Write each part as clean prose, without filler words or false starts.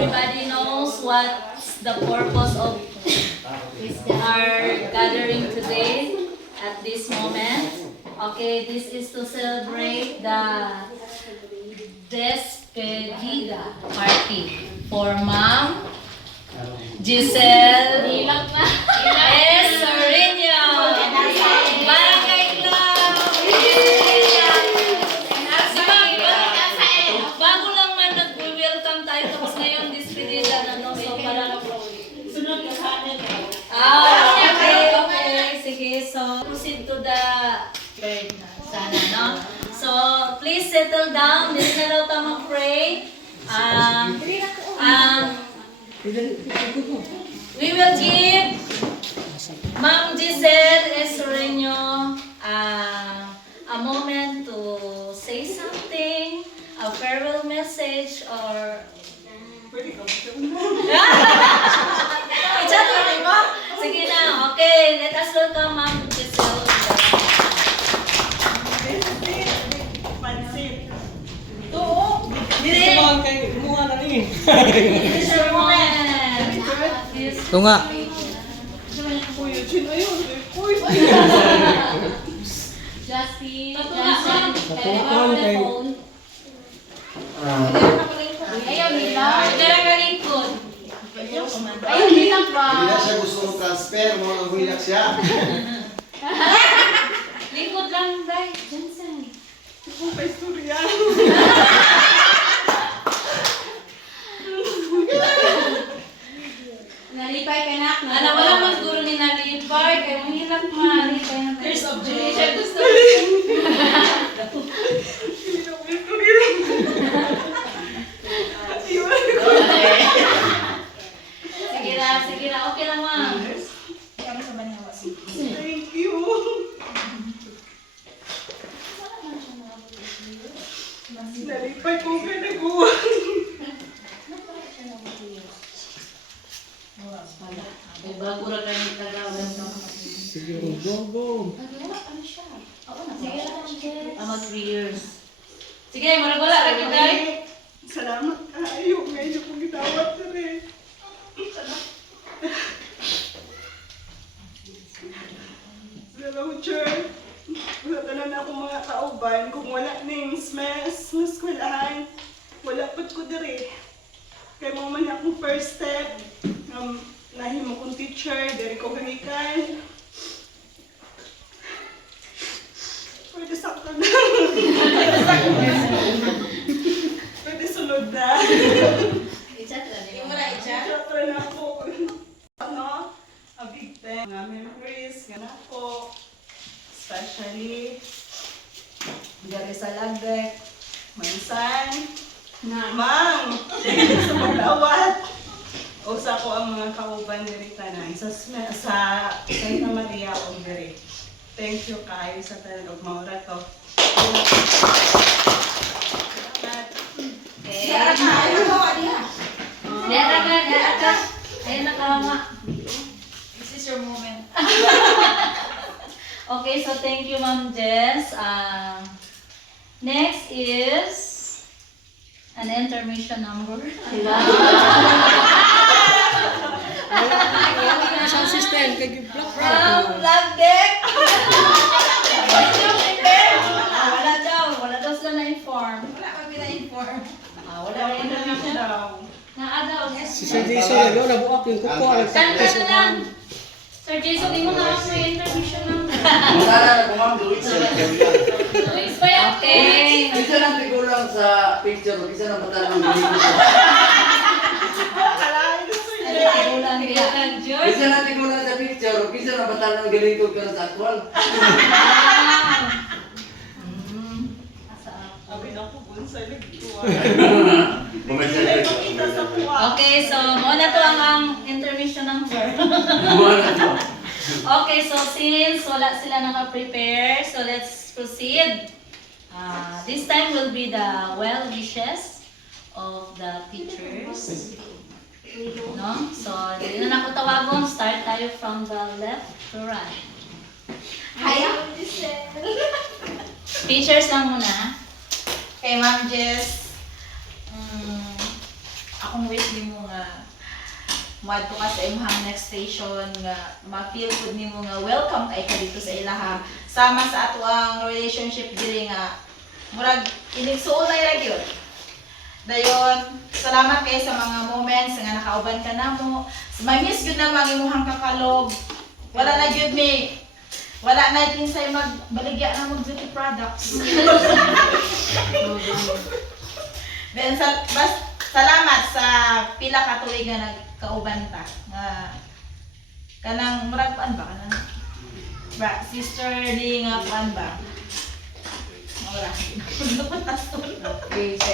everybody knows what's the purpose of our gathering today at this moment. Okay, this is to celebrate the despedida party for Ma'am Giselle Esorino. Barangay Club! Bago lang man nag-welcome tayo, tapos ngayon despedida na, no? So parang sunod ka sa akin. Okay. Sige, so proceed to the third na sana, no? So please settle down. This na daw tamang pray. We will give Ma'am Giselle Esorino a moment to say something, a farewell message, or sige na, okay, let us welcome Ma'am Giselle. This is your moment. Ito nga. Justin, on the phone. Ayaw nila. Ayaw kalikod. Ayaw nila ba? Hindi siya gusto mong transfer, mga hulak siya. Likod lang, day. Jensen. Nalipay ka na. Ano, wala man siguro ni nalipay. Kaya mahilap ma. Nalipay na. There's objection. Sige na. Okay lang, ma'am. Thank you. Nalipay ko ka na ko. May bago na kami tagawan. Sige, go. Tama 3 years. Sige, wala lagi day. Salamat kayo. Ngayon kong gitawat na rin. Hello, Church. Wala tanan ako mga kauban. Kung wala ning smes, eskwelahan, wala pat ko diri. Kaya mo man akong first step. Nahimo kong teacher, diri ko kangikan. Pwede sakto na. Pwede sunod na. Yung mo na i-chat? Chapter na ako. Ano? A big thank mga memories nga na ako. Especially dari sa Lagdek, Mansan, Mang, sa Pagawat. Usa ko ang mga kauban diri tanan sa Santa Maria o diri. Thank you kayo sa tanan og maura ko. Dara ka. Ayun na kama. This is your moment. Okay, so thank you, Ma'am Jess. Next is an intermission number. Sound system, kay Black From Lagdek. Wala daw sila na-inform. Wala rin na-inform. Naadaw. Si Sir Jason, nabuak yung kuko. Tanda lang. Sir Jason, hindi mo na ako may intermission number. Sana na kumam, Luis sa Luis pa yan. Okay. Isa lang tigulang sa picture, isa lang mata ng galing ko. Ulan bilang George. Isa lang tigulang sa picture, isa lang mata ng galing ko pero sa actual. Abi na ko bunsay nagtuwa. Pumasya Okay, so muna to ang intermission number. Okay, so since wala sila naka-prepare, so let's proceed. This time will be the well wishes of the teachers. No? So, hindi na ako tawagon. Start tayo from the left to right. Hi, Giselle. Teachers lang muna. Kay Ma'am Jess, akong wish nimo nga madto ka sa imong next station nga ma-feel good nimo nga welcome kay ka dito sa ilaha. Sama sa ato ang relationship diri nga murag iligsuonay ra gyud. Dayon, salamat kay sa mga moments nga nakauban ka namo. Ma-miss gyud na mga imuhang kakalob. Wala na gyud mi. Wala na kinsay magbaligya na mag beauty products. Then salamat sa pila ka tuig nga nagkauban ta. Nga kanang murag paan ba kanang ba sister ni nga paan ba? Wala. Okay, so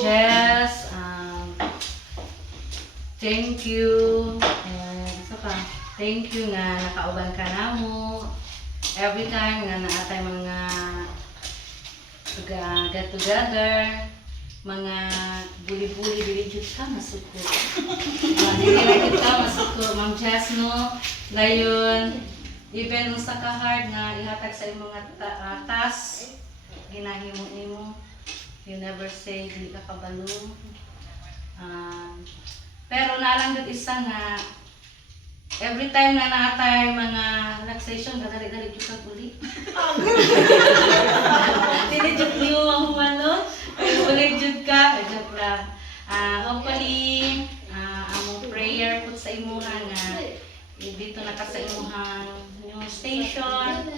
Jess, thank you. And saka, thank you nga nakauban ka namo. Every time nga naatay mga get together, mga buli-buli dili jud ka masuko. Dili ra jud ka masuko, Ma'am Jess no. Dayon, even sa ka-hard nga ihatag sa imong task, ginahimo nimo. You never say di ka kabalo. Pero naalang gud isa nga every time na naatay mga relaxation dali-dali jud kag uli. Dili jud niyo mahumano. Uli jud ka, joke lang. Hopefully among prayer pud sa imuha nga dito na ka sa imuhang new station.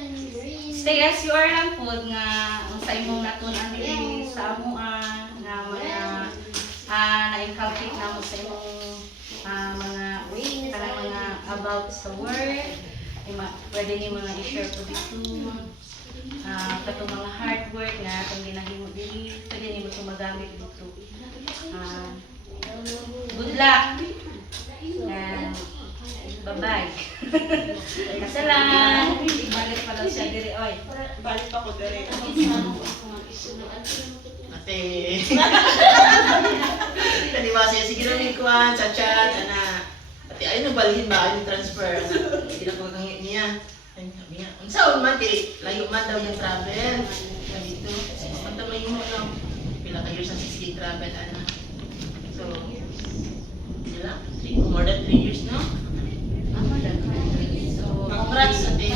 Stay as you are lang po nga sa imong natunan diri sa amuan nga mga na-inculcate na mo sa imong mga about sa work. Pwede ni mga i-share po dito. Katong mga hard work nga itong ginahimo diri, pwede ni mo ito magamit dito. Good luck! And bye-bye! Kasalan! Balik pa lang siya diri, oy. Balik pa ko dire. Ate. Kani ba siya sige na ni kuan sa chat ana. Ate ay nagbalhin ba yung transfer ana. Hindi na ko kangit niya. Ay sabi niya, "Unsa man kay layo man daw yung travel." Dito. Punta mo yung lang. Pila ka years ang sige travel ana. So, yun lang. More than 3 years, no? So, congrats ate.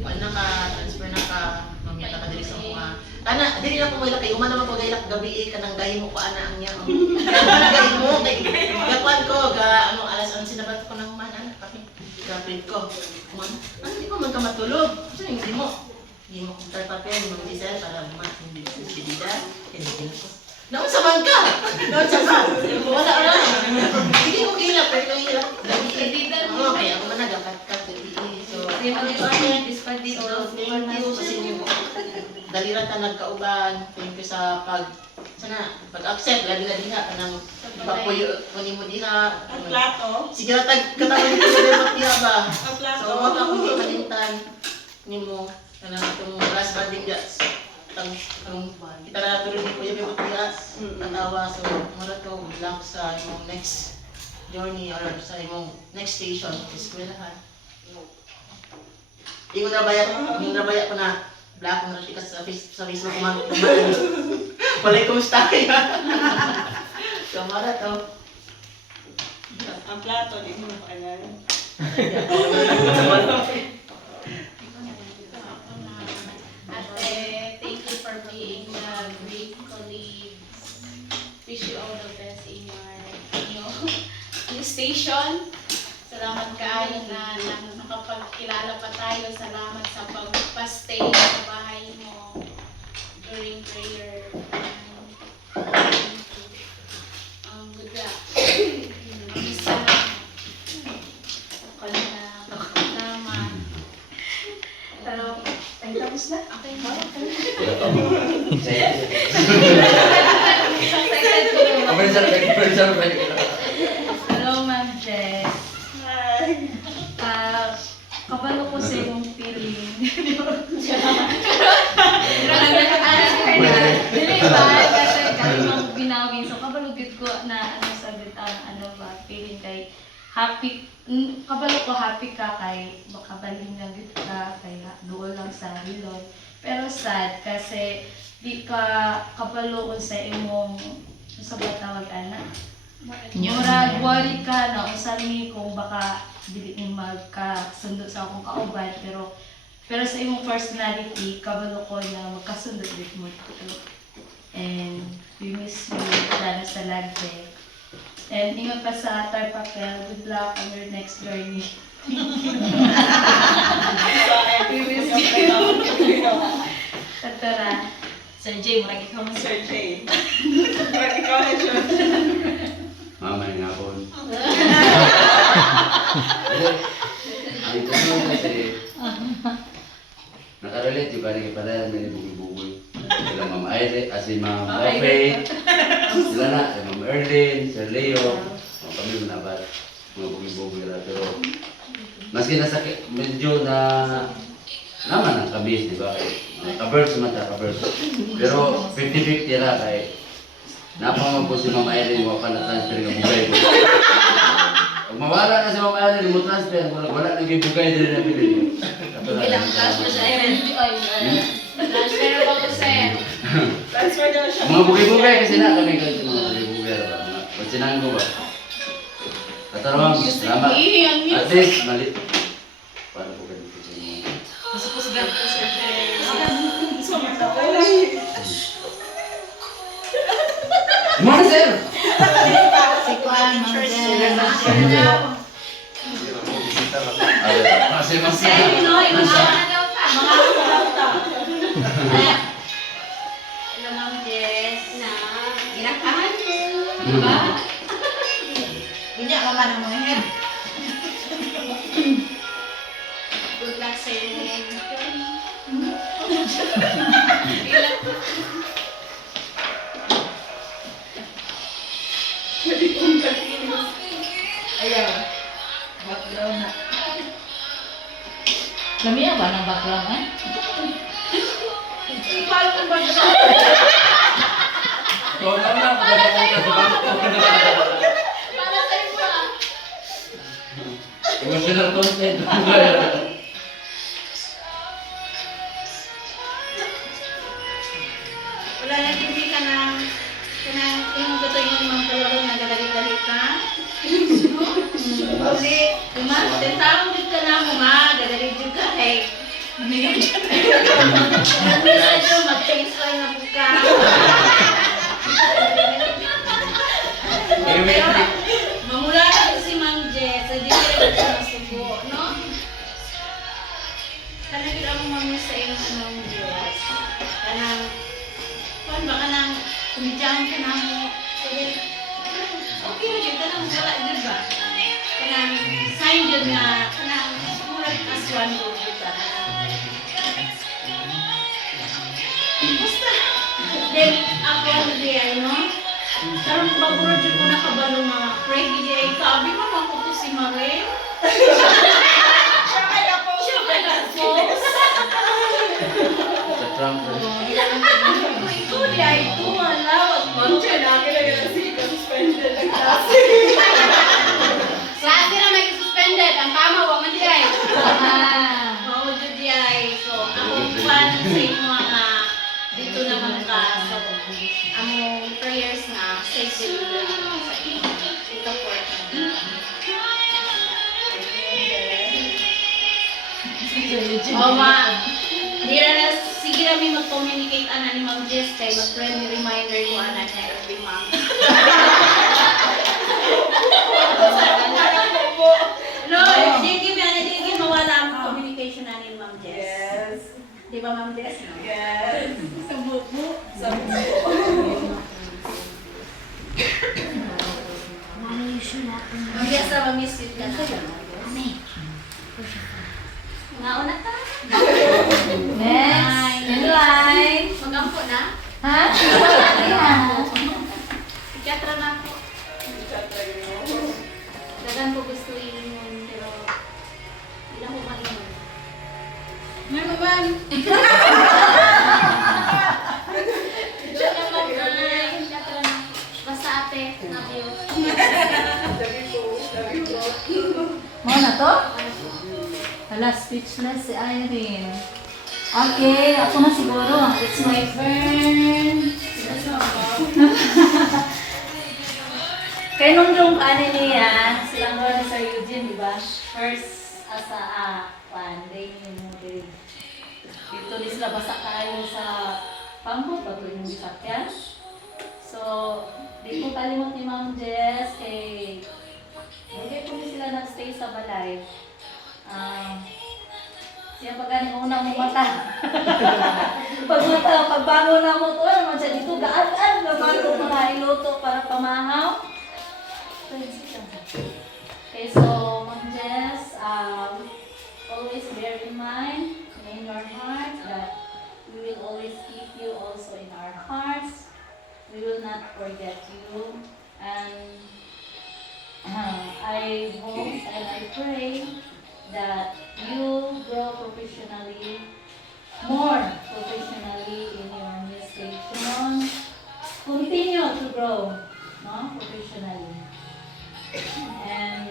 Kuan na ka, transfer na ka. Mamaya ka diri sa mga ana, dili na ko mo ilakay, uma naman ko gailak gabi kanang gahi mo ko ana ang niya. Gahi mo kay gakuan ko ga ano alas 11 na ba ko nang man ana kapit ko. Man, ano di ko man ka matulog. Sa hindi mo. Hindi mo kung papel, mo diesel para hindi sibida. Hindi ko. Naon sa man ka? Naon sa man? Wala na. Hindi ko kilap pero kay hilap. Gabi mo kaya ako man nagapat ka gabi. So, thank you kasi mo. Dalira ta nagkauban. Thank you sa pag-accept lagi na diha kanang ipapuyo kunin mo diha. Ang plato. Sige na katawan ko sa matiya ba. Ang plato. So wag ako di kalimtan nimo kanang atong last banding gas. Kita na tuloy ni Kuya Matiya. Tanawa so mura to lang sa imong next journey or sa imong next station eskwelahan. Yung nabaya ko na black mo na sa Facebook man. Walay kumusta kaya. Kamara to. Ang plato, di mo makaingan. Ate, thank you for being a great colleague. Wish you all the best in your new station. Salamat kaayo na nakapagkilala pa tayo. Salamat sa pagpa-stay sa bahay mo during prayer. Good luck. Isa na. Salamat. Pero, ay tapos na? Okay na. Hello, Ma'am Jess. Hi. Kabalo ko sa imong feeling. Dili ba? Kasi kami mga binawin. So, kabalugit ko na sabi feeling kay happy. Kabalo ko happy ka kay makabalhin lang gid ka kay duol lang sa hilon. Pero sad kasi di ka kabalo sa imong sa tawag ana. Murag worry ka na usan mi kung baka dili ni magkasundo sa akong kauban pero sa imong personality kabalo ko na magkasundo with mo dito. And we miss you lalo sa lagde. And ingat pa sa tar papel. Good luck on your next journey. We miss you. Tatara. Sir Jay, murag ikaw man. Sir Jay. Ikaw na siya. Mamay nga po. Ang tanong kasi, nakarelate yung kanina pala may bugoy-bugoy. Sila Ma'am Aire, si Ma'am Faith, sila na, si Ma'am Erlyn, Sir Leo, kami manabat, mga bugoy-bugoy na. Pero, maski nasakit, medyo na naman ang kabis, di ba? Kabers naman ta, kabers. Pero 50-50 na kay napamag po si Ma'am Irene, wala na transfer ng bugay ko. Pag mawala na si Ma'am Irene, mo transfer, wala nang bugay din na bilhin. Ilang transfer sa Irene? Transfer ako to sir. Transfer daw siya. Mga bugay-bugay kasi na kami kasi mga bugay-bugay ba? Pag sinanggo ba? Katarong, salamat. At least, mali. Paano po ganito sa inyo? Pusgan ko, Sir Jay. Mga sir! Si Kwan, Ma'am Jess. Kasi mas No, ibang awa na daw ta. Mga kauta. Hello, Ma'am Jess. Na, ginakahan ko. Diba? Ganyan ka man ang mga head. Good luck sa iyo. Ayaw. Background na. Lamiya ba ng background eh? Paano kung ba ito? Para sa iyo. Para sa iyo ah. Emotional content. Wala na hindi ka na yung gusto yung mga kalaro na gagali-gali ka. Uli, tentang din ka na mo ma, gagali din ka hey. Minsan yung mag-taste pa na buka. Pero, mamula na si Mang Jess, hindi ka rin siya masubo, no? Kanagin ako mami sa iyo ng Mang Jess. Kanang, kung baka nang kumidyan ka na mo, okay na kita nang wala, di ba? Kanang, sign yun nga, kanang, murag aswan ko kita. Basta, then, ako ano diya, no? Karong baguro dyan ko nakabalo mga pray, di ay kabi mo ko to si Mare. Siya kaya po. Siya ba na po? Sa Trump. Ikaw di ay ito, wala, wag mo. Siya na, kailangan si suspended ng klase. Klase na may suspended, ang tama, wag man di ay. Mao jud ay. So, akong fan sa inyo mga dito naman ka. So, Among prayers nga, safe din na sa iyo. Ito po. oh ma, di na sige na mi mag-communicate ana ni Ma'am Jess kay mag-friendly reminder ko ana na every month. No, di mawala ang communication na ni Ma'am Jess. Yes. Di ba Ma'am Jess? No? Yes. Sa bubo. Sa bubo. Ma'am Jess, ma-miss you ka na. Nauna ka. Next. In line. Magampo na? Ha? Ikatra na ako. Dagan ko gusto iingon, pero hindi na ko maingon. May maman. Diyan naman ay, ikatra na. Basta ate, nabiyo. Mo na to? Hala, speechless si Irene. Okay, ako na siguro. It's my turn. Kaya nung yung ano niya, silang doon ni Sir Eugene, di ba? First, asa day niyo mo din. Dito ni sila basa kayo sa pambot, bago yung sakyan. So, di ko kalimot ni Ma'am Jess, kay hindi po sila nag-stay sa balay. Siya pag gani una mo mata. Pagbangon na mo to, naman siya dito, gaan-gaan naman ko mga iluto para pamahaw. Okay, so Ma'am Jess, always bear in mind, in your heart, that we will always keep you also in our hearts. We will not forget you. And I hope and I pray that you grow more professionally in your new station. Continue to grow, no, professionally. And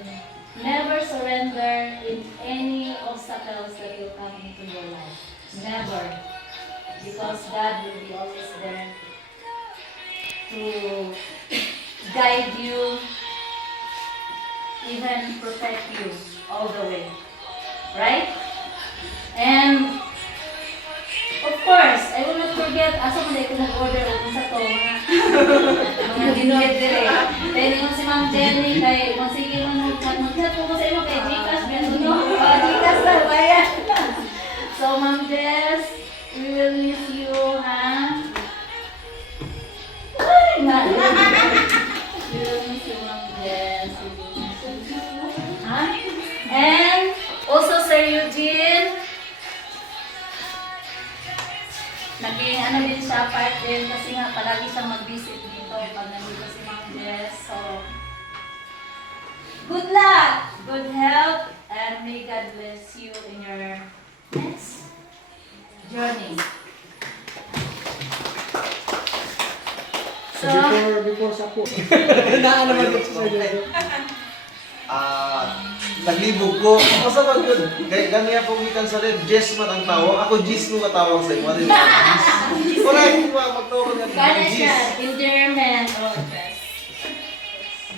never surrender in any obstacles that will come into your life. Never. Because God will be always there to guide you, even protect you all the way. Right? And of course, I will not forget, asa mo na ko mag-order o kung sa to, mga ginoid dire. Dahil mo si Ma'am Jenny, kay mo sige mo mag-chat ko sa imo kay Gcash, meron no? Gcash na, bayan. So Ma'am Jess, we will miss you, ha? Ay, na. We will miss you, Ma'am Jess. We will miss you, ha? And also Sir Eugene, naging ano din siya, part din kasi nga palagi siyang mag-visit dito pag nandito si Ma'am Jess. So, good luck, good health, and may God bless you in your next journey. So, Before sa po. Naan naman dito sa inyo. Naglibog ko. Ako sa pag yun. Ganyan po mikan sa red. Jess man ang tawag. Ako Jess nung katawag sa iyo. Ano yung Jess? Correct. Magtawag nga. kaya siya, Jess. in German, or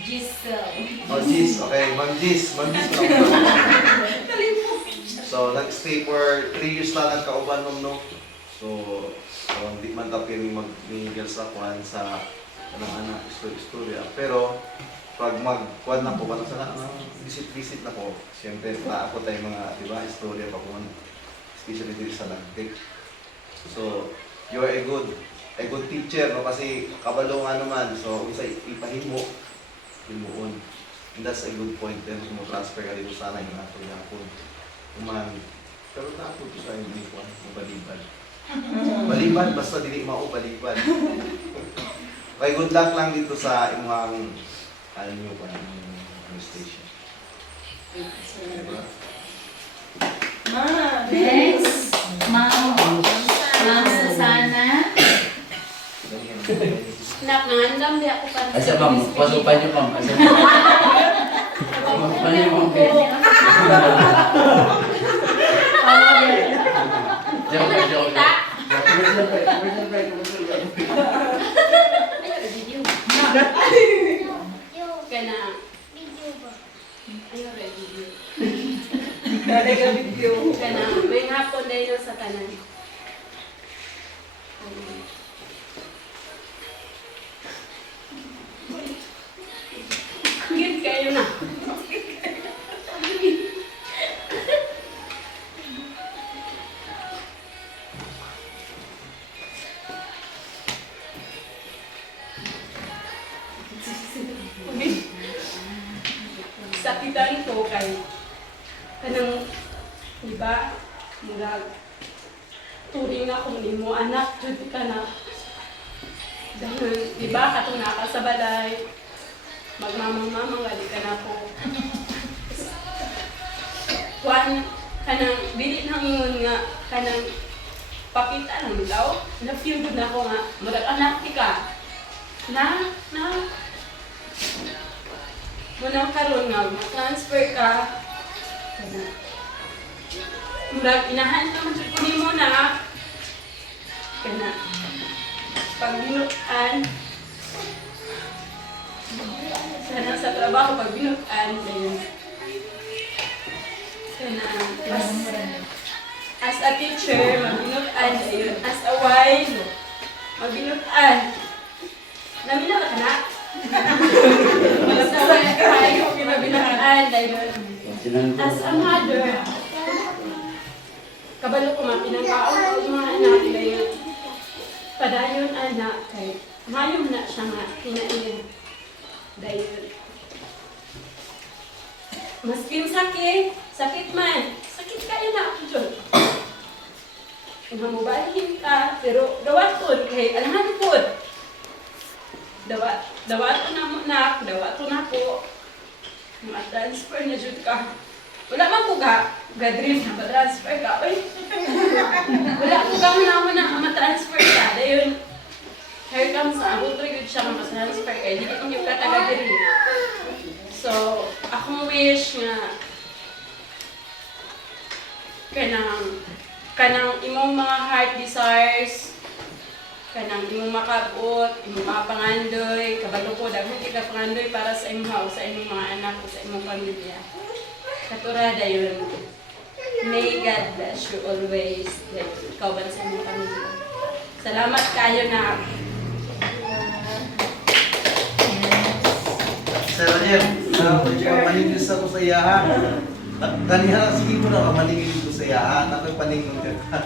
Giselle. Oh, Jess. Okay. Ma'am Jess. Ma'am Jess man ang tawag. So, nag-stay for 3 years na nagkauban ma'am, no? So, hindi man tapos yung mag-mingle sa kuhan sa anak istorya. Pero, pag mag-kuhan na po, sa visit na po, siyempre, ako tayo mga, di ba, istorya pa po, especially dito sa Lagtik. So, you're a good teacher, no? Kasi kabalo nga naman, so, kung sa ipahimo, himuon. And that's a good point, then, kung transfer ka dito sana yung ato yung ako. Pero na po ito sa yung kuhan, balibad. Balibad, basta dili balibad. Okay, good luck lang dito sa imong alam niyo pa yung station. Diba? Next, Ma'am Susana. Nak, nangandam di ako para Asa ma'am, pasukan niyo ma'am. Asa ma'am. Pasukan niyo ma'am. Ano nakita? Kana. Ayaw rin video. Dali ka video. Kana. May hapon dahil sa tanan. Git kayo na. Sakitan ko kay kanang iba murag turing na kung nimo anak jud ka na dahil iba katong naka sa balay magmamang-mamang gali ka na ko kuan kanang dili nang ingon nga kanang pakita nang daw na feel good na ko nga murag anak ka na muna karon nga transfer ka kana murag inahan naman jud ko nimo na kana pag binutan sana trabaho pag binutan, ayun. As a teacher, mabinutan, ayun. As a wife, mabinutan. Namina ka na? As a wife, mabinutan, ayun. As a mother, kabalo ko mapinagkaon ko yung mga anak ayun. Padayon anak kay mayong na siya nga kinain. Dayon. Maskin sakit man. Sakit kayo na dyan. Mamubalhin ka, pero dawat po, kay alahan po. Dawat po na mo na, dawat po na po. Ma-transfer na dyan ka. Wala man po ga-dream na ma-transfer ka. Uy, wala po ka mo na ma-transfer ka. Dayon, here comes sa ako, good siya ma-transfer ka. Hindi ka yung kataga-dream. So, akong wish nga kanang imong mga heart desires, kanang imong makabot, imong mga pangandoy, kabalo ko, daghang kita pangandoy para sa imong sa imong mga anak, sa imong pamilya. Katurada yun. May God bless you always. Ikaw ba sa imong pamilya? Salamat kayo na. Sir Ranier, maningin sa ko sa iyahan. Kaniha sige mo na maningin ko sa iyahan. Ako'y paningon ka.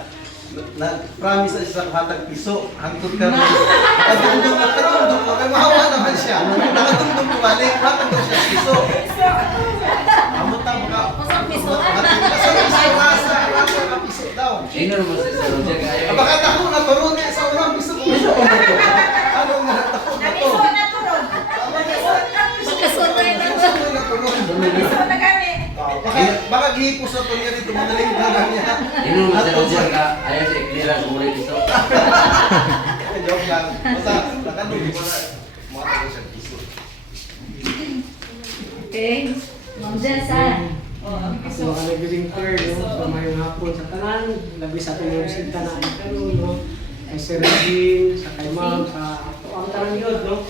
Nag-promise na siya sa hatag piso. Hangtod ka rin. Nakatundong ko. Kaya mahawa naman siya. Nakatundong ko balik. Hatag daw siya piso. Amot na mga... Kusang piso. Rasa ka piso daw. Sino naman si Sir Roger kayo? Baka tako na turon eh. Sa unang piso ko. Ano nga tako na to? Baka gihipos na to niya rito, madaling dagan niya. Sino naman si Roger ka? Ayaw siya i-clearance mo rin ito. Joke lang. Basta, nakandun ko na. Mata ko siya piso. Okay. Ma'am Jessa. So, nag-giving prayer, no? So, mayroong hapon sa tanan, labi sa ating mga sinta na ikaw, no? Kay Sir Regine, sa kay Ma'am, sa ang tanan yun, no?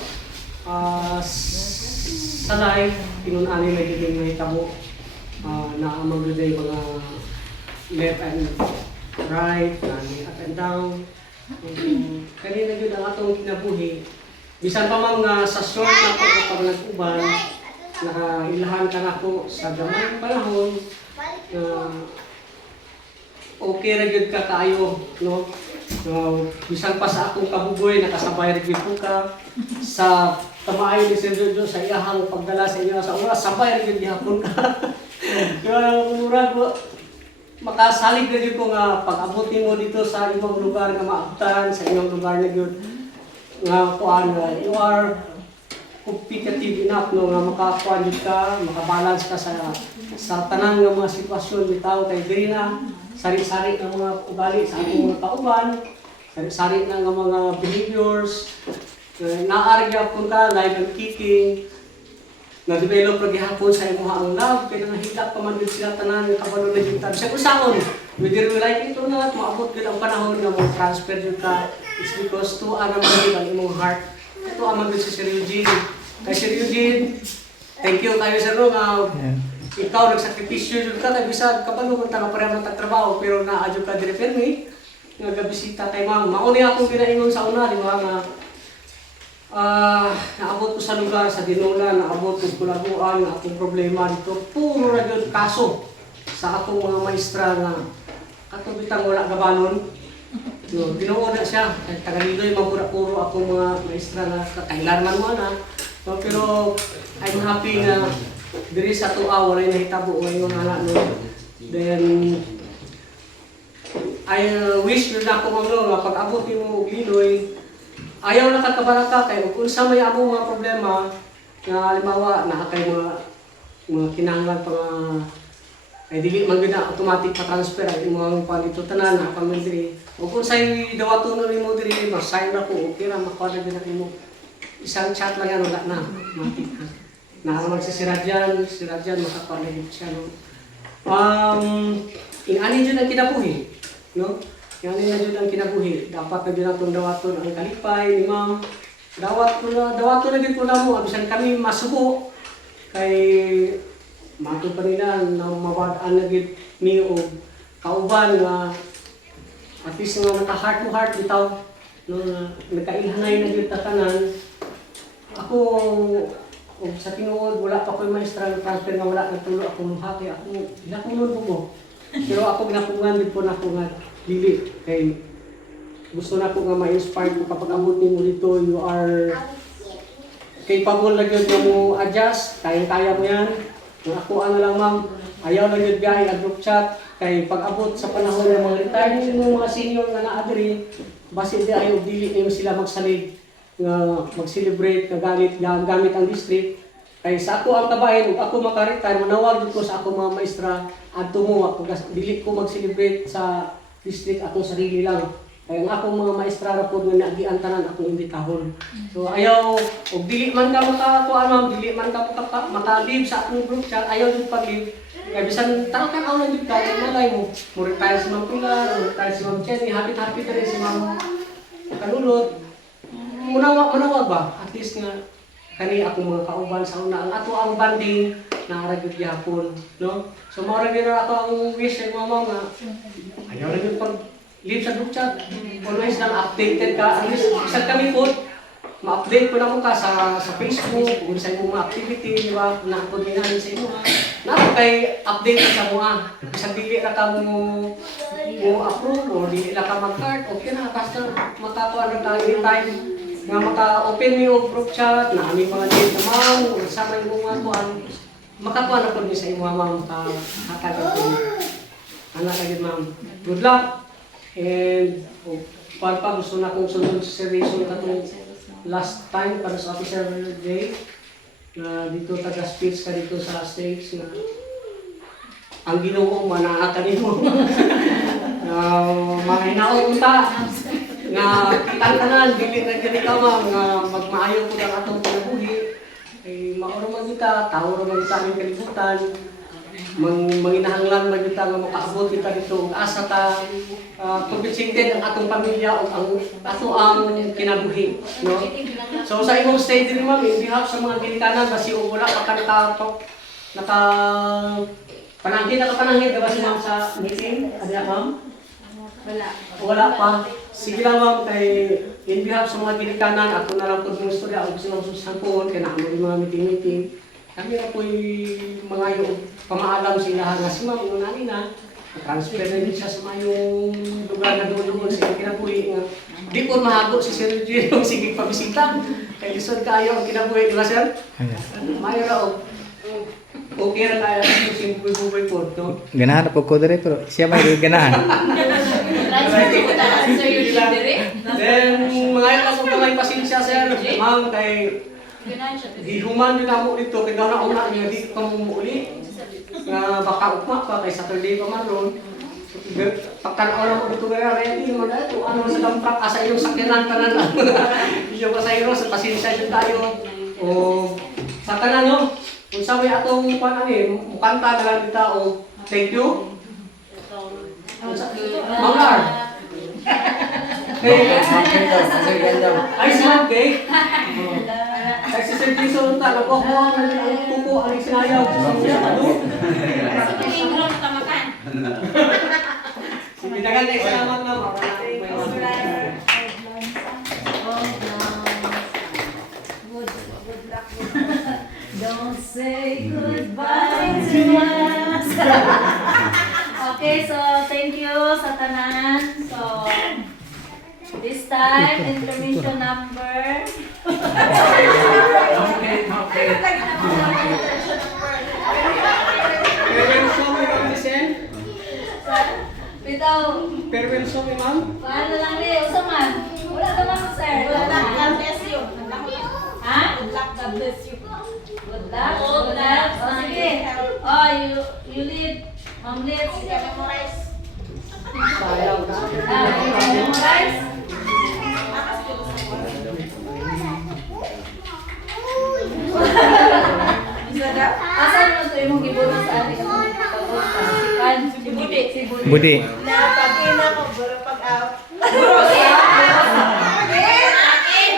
Sa life, pinunani na giving may tamo na amang day mga left and right, up and down. Kanina yun ang atong kinabuhi. Bisan pa mga sa short na po kapag nag-uban, nakailahan ka na po sa gamay panahon na okay ra gyud ka kaayo, no? Bisan pa sa akong kabugoy nakasabay ra gyud po ka sa kamaayo ni Sir Jojo sa iyahang pagdala sa inyo sa oras, sabay ra gyud gihapon ka. Kaya murag makasalig na gyud ko nga pag-abot nimo dito sa imong lugar nga maabutan sa imong lugar na gyud nga kuan you are competitive enough no nga makakuan jud ka, makabalance ka sa tanan nga mga sitwasyon bitaw kay diri na sari-sari nga mga ugali sa akong mga kauban, sari-sari na nga mga behaviors, naarya pun ka live and kicking, na-develop lagi hapon sa imong ang love, kaya nahilak pa man din sila tanan nga kabalo na jud ta. Sa usaon, whether you like it or not, maabot gid ang panahon nga mo transfer jud ka. It's because tuwa naman jud ang imong heart. Ito ang magod si Sir Eugene. Kay Sir Eugene, thank you kayo Sir Ro nga ikaw nagsakripisyo jud ka kay bisan kabalo man ta pareha man trabaho pero naadyo ka diri permi nga gabisita kay Ma'am. Mao ni akong ginaingon sa una di ba nga naabot ko sa lugar sa Dinola, naabot ko kulaguan nga akong problema dito. Puro ra gyud kaso sa akong mga maestra nga ato bitang wala gabanon. No, binuo na siya. Taga-Liloy, puro akong mga maestra na kakailangan mo na. No, pero I'm happy na diri sa tuwa, walay nahitabo ngayon anak no. Then, I wish yun na ako nga pag-abot mo Liloy, ayaw na kakabaraka kayo. Kung sa may among mga problema, na halimbawa, nakakay mga kinahanglan pa nga ay dili man gyud na automatic pa-transfer ang imong palito tanan na pamilya diri. O kung say dawaton na nimo diri, ma-sign na ko, okay ra makuha na gyud nimo. Isang chat lang yan wala na, automatic na. Naman si Radjan makakuha na gyud siya no. Inani jud ang kinabuhi, no? Inani na jud ang kinabuhi. Dapat na gyud natong dawaton ang kalipay ni Ma'am. Dawaton na gyud ko na mo, bisan kami masubo. kay mato pa nila na mabadaan na gid mi og kauban nga at least nga naka heart to heart bitaw no nakailhanay na gid ta tanan. Ako og sa tinuod wala pa ko'y maestra nga transfer nga wala natulo ako luha kay ako ginapunon ko mo. Pero ako ginapungan gid po nako nga dili kay gusto na ko nga ma-inspire ko kapag abot nimo dito you are capable na gyud mo adjust, kaya mo yan. Kung ako ano lang ma'am, ayaw lang gyud biyahe ang group chat kay pag-abot sa panahon ng mga retirement ng mga senior nga naa diri, basi di ayaw dili nimo sila magsalig nga mag-celebrate nga gamit ang district. Kay sa ako ang kabahin, ug ako maka-retire, manawag ko sa ako mga maestra adto mo ako dili ko mag-celebrate sa district atong sarili lang. Kaya ang akong mga maestra ra pod nga nagian tanan akong imbitahon. So ayaw og dili man ka makakuan ma'am, dili man ka maka-live sa akong group chat, ayaw jud pag-live. Kaya bisan tanaw lang jud ka malay mo. Mo retire si Ma'am Pilar, mo retire si Ma'am Jenny, happy na rin si Ma'am Kanulot. Manawag ba? At least nga kani akong mga kauban sa una ang ato ang banding na ra gyud gyapon, no? So mao ra gyud ako ang wish sa mama nga ayaw ra gyud pag live sa group chat. Always lang updated ka. At least, isang kami po, ma-update po na mo ka sa Facebook, kung sa imong mga activity, di ba? Na-upload nila sa imo. Na kay update ka sa mga. Isang dili na ka mo approve o dili na ka mag-card, okay na. Basta makakuha na tayo anytime nga maka-open mo yung group chat, na aming mga date na ma'am, o sama yung mga kuhan. Makakuha na po niyo sa imo ma'am, makakagad po. Anak agad ma'am. Good luck! And pa gusto na kong sunod sa servisyo katong last time para sa officer day na dito taga-speech ka dito sa stage na ang Ginoo manaatan nimo na mahinaon ta nga kitang tanan dili na gani ka nga magmaayo pud ang atong kinabuhi ay maoro man kita tawo ra man sa aming kalibutan manginahanglan man kita nga makaabot kita dito asa ta pagbisigden ang atong pamilya o ang ato ang kinabuhi, no? So sa imong stage din ma'am, in behalf sa mga ginikanan basi o wala pa ka panangkin diba si ma'am sa meeting? Ano ma'am? Wala pa. Sige lang ma'am, kay in behalf sa mga ginikanan, ako na lang po yung istorya, ako silang susampon, kaya nakamod yung mga meeting. Kami na po'y mga yung pamaalam sila nga si ma'am, yung nanin na, transfer na din siya sa mga yung lugar na doon sa kinabuhi nga. Di po mahago si Sir Gino, sige pabisita. Kaya lisod kayo ang kinabuhi, di ba sir? Mayo ra o. Okay ra tayo sa simple-buboy po, no? Ganahan na po ko dire, pero siya may ganahan. Then, mga yung ako kamay pasensya sir, ma'am, kay ihuman din ako dito, kaya na una niya, di pa mumuuli. Nga baka ugma pa, kay Saturday pa man ron. Pagtanaw na mo dito kaya, ready mo na ito, ano sa damprak, asa yung sakyanan tanan lang. Yung pasayro, sa pasensya yun tayo. O, sa kanan, no? Kung sabi atong mukanta na lang dito, o, thank you. Mangar. Ay, smart cake. Ay, si Sir Jason, nagkukuha na ang tuko, ang isinayaw. Sige, dagan na salamat ma'am. Don't say goodbye to us. Okay, so thank you sa tanan. So, this time, information number. Farewell song, ma'am, listen. Bitaw, Farewell song, ma'am. paano lang rin? Usa man. Wala naman, sir. God bless you. Ha? Good luck, God bless you. Good luck. Good luck. Oh, sige. Oh, you lead. Ma'am lead. Memorize. Sayang ka. Memorize. Asan mo ito yung gibuno sa ating si Budi. Si Budi. Budi. Napagina ko, buro pag-out. Buros.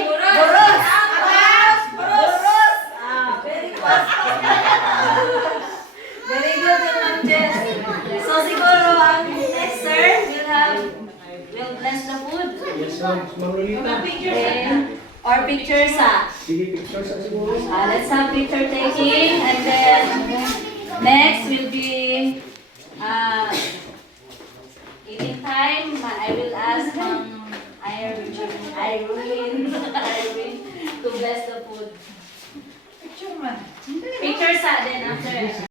Buros! Buros! Buros! Ah, very fast. So, Ma'am Lolita. Then, or picture sa. Sige, picture sa siguro. Let's have picture taking, and then next will be eating time. I will ask Irene to bless the food. Picture sa, then after